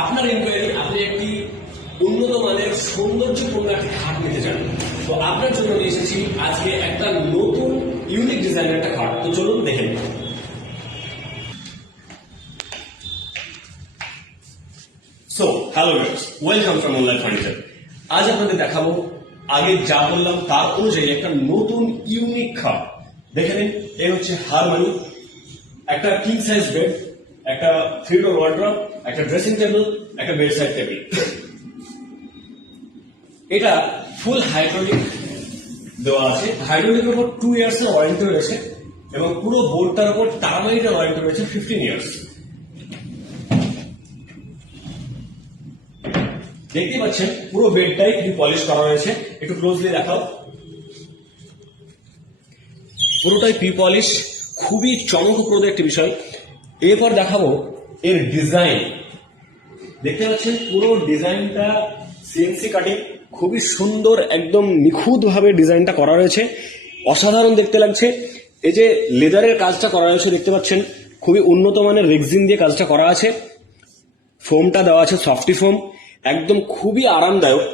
আপনার এনকোয়ারি আপনি একটি উন্নত মানের সৌন্দর্যপূর্ণ একটি খাট নিতে চান, তো আপনার জন্য নিয়ে এসেছি আজকে একটা নতুন ইউনিক ডিজাইনের একটা খাট। তো চলুন দেখে নিন। So hello viewers, welcome from online furniture. আজ আপনাদের দেখাবো আগে যা বললাম তার অনুযায়ী একটা নতুন ইউনিক খাট। দেখে নিন, এই হচ্ছে হারমনি, একটা কিং সাইজ বেড, একটা 3 ডোর ওয়ার্ড্রপ, একটা ড্রেসিং টেবিল, একটা বেড সাইড টেবিল। এটা ফুল হাইড্রোলিক দেওয়া আছে। হাইড্রোলিকের উপর 2 ইয়ার্স এর ওয়ারেন্টি রয়েছে এবং পুরো বোর্ডটার উপর টার্মাইটের ওয়ারেন্টি রয়েছে 15 ইয়ার্স। দেখতে পাচ্ছেন পুরো বেডটাই খুব পলিশ করা রয়েছে। একটু ক্লোজলি দেখাও, পুরোটাই প্রি পলিশ, খুবই চমকপ্রদ একটি বিষয়। এরপর দেখাবো এর ডিজাইন। দেখতে পাচ্ছেন পুরো ডিজাইনটা সিএনসি কাটিং, খুবই সুন্দর, একদম নিখুঁত ভাবে ডিজাইনটা করা রয়েছে, অসাধারণ দেখতে লাগছে। এই যে লেদারের কাজটা করা রয়েছে দেখতে পাচ্ছেন, খুবই উন্নত মানের রেক্সিন দিয়ে কাজটা করা আছে। ফোমটা দেওয়া আছে সফটি ফোম, একদম খুবই আরামদায়ক।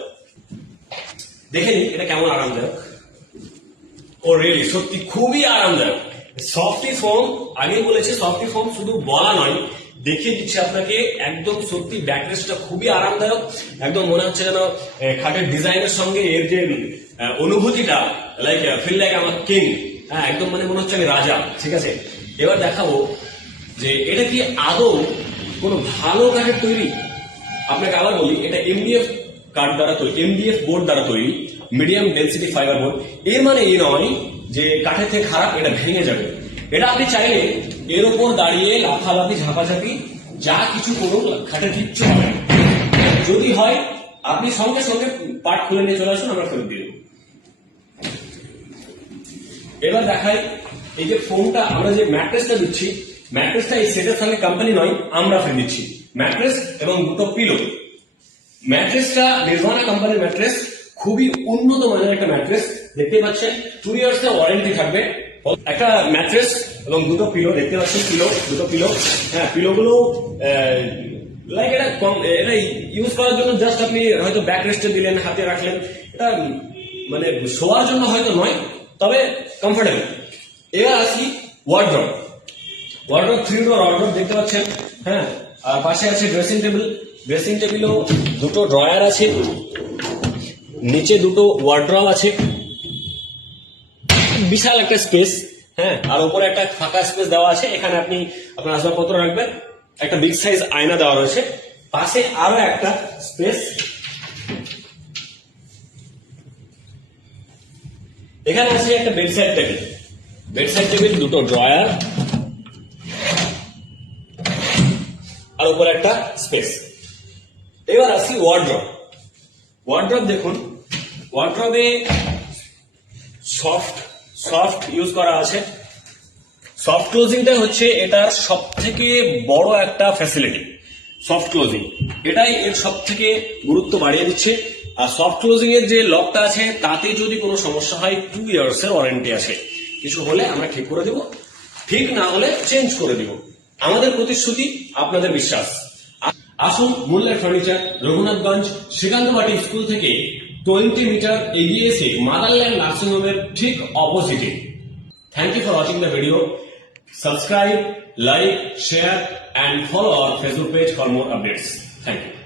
দেখে নিন এটা কেমন আরামদায়ক। ও রিয়েলি সত্যি খুবই আরামদায়ক। সফটি ফোম, আগেই বলেছি সফটি ফোম শুধু বলা নয়, দেখিয়ে দিচ্ছে আপনাকে। একদম সত্যি ব্যাকরেস্টটা খুবই আরামদায়ক, একদম মনে হচ্ছে যেন খাটের ডিজাইনের সঙ্গে এর যে অনুভূতিটা, লাইক ফিল লাইক আমার কিং। হ্যাঁ, একদম মানে মনে হচ্ছে আমি রাজা। ঠিক আছে, এবার দেখাবো যে এটা কি আদৌ কোনো ভালো কাঠের তৈরি। আপনাকে আবার বলি, এটা এমডিএফ কাঠ দ্বারা তৈরি, এমডিএফ বোর্ড দ্বারা তৈরি, মিডিয়াম ডেন্সিটি ফাইবার বোর্ড। এর মানে এই নয় যে কাঠের থেকে খারাপ, এটা ভেঙে যাবে। এটা আপনি চাইলে এর উপর দাঁড়িয়ে লাফালাফি ঝাপাঝাপি যা কিছু করুন, খাটের কিচ্ছু হবে না। যদি হয় আপনি সঙ্গে সঙ্গে পার্ট খুলে নিয়ে চলে আসুন, আমরা ফেরত দিয়ে দেব। এবার দেখাই এই যে ফোমটা, আমরা যে ম্যাট্রেসটা দিচ্ছি, ম্যাট্রেসটা এই সেটের সঙ্গে কোম্পানি নয়, আমরা ফেলে দিচ্ছি। ম্যাট্রেস এবং দুটো পিলো। ম্যাট্রেসটা নির্ভানা কোম্পানির ম্যাট্রেস, খুবই উন্নত মানের একটা ম্যাট্রেস। দেখতে পাচ্ছেন 2 ইয়ার্স এর ওয়ারেন্টি থাকবে। একটা ম্যাট্রেস এবং দুটো পিলো দেখতে পাচ্ছেন, দুটো পিলো। হ্যাঁ, পিলোগুলো লাইক এটা ইউজ করার জন্য জাস্ট আপনি হয়তো ব্যাক রেস্টে দিলেন, হাতে রাখলেন। এটা মানে শোয়ার জন্য হয়তো নয়, তবে কমফোর্টেবল। এবার আসি ওয়ার্ড্রপ। 3 ডোর ওয়ার্ড্রপ দেখতে পাচ্ছেন। হ্যাঁ, আর পাশে আছে ড্রেসিং টেবিল। ড্রেসিং টেবিলও দুটো ড্রয়ার আছে, নিচে দুটো ওয়ার্ড্রপ আছে, বিশাল একটা স্পেস। হ্যাঁ, আর উপরে একটা ফাঁকা স্পেস দেওয়া আছে, এখানে আপনি আপনার আসবাবপত্র রাখবেন। একটা বিগ সাইজ আয়না দেওয়া রয়েছে, পাশে আরো একটা স্পেস। এখানে আছে একটা বেডসাইড টেবিল। বেডসাইড টেবিল, দুটো ড্রয়ার, আর উপরে একটা স্পেস। এবার আসি ওয়ার্ড্রপ। ওয়ার্ড্রপ দেখুন, ওয়ার্ড্রপে সফট ইউজ করা আছে। সফট ক্লোজিংটা হচ্ছে এটার সব থেকে বড় একটা ফ্যাসিলিটি। সফট ক্লোজিং এটাই এর সব থেকে গুরুত্ব বাড়িয়ে দিচ্ছে। আর সফট ক্লোজিং এর যে লকটা আছে, তাতে যদি কোনো সমস্যা হয় 2 ইয়ার্স এর ওয়ারেন্টি আছে। কিছু হলে আমরা ঠিক করে দেব, ঠিক না হলে চেঞ্জ করে দিব। আমাদের প্রতিশ্রুতি, আপনাদের বিশ্বাস। আসুন মুনলাইট ফার্নিচার, রঘুনাথগঞ্জ শ্রীকান্ত বাটি স্কুল থেকে 20 মিটার এগিয়ে এসে মাদারল্যান্ড নার্সিং হোমের ঠিক অপোজিটে। Thank you for watching the video. Subscribe, like, share and follow our Facebook page for more updates. Thank you.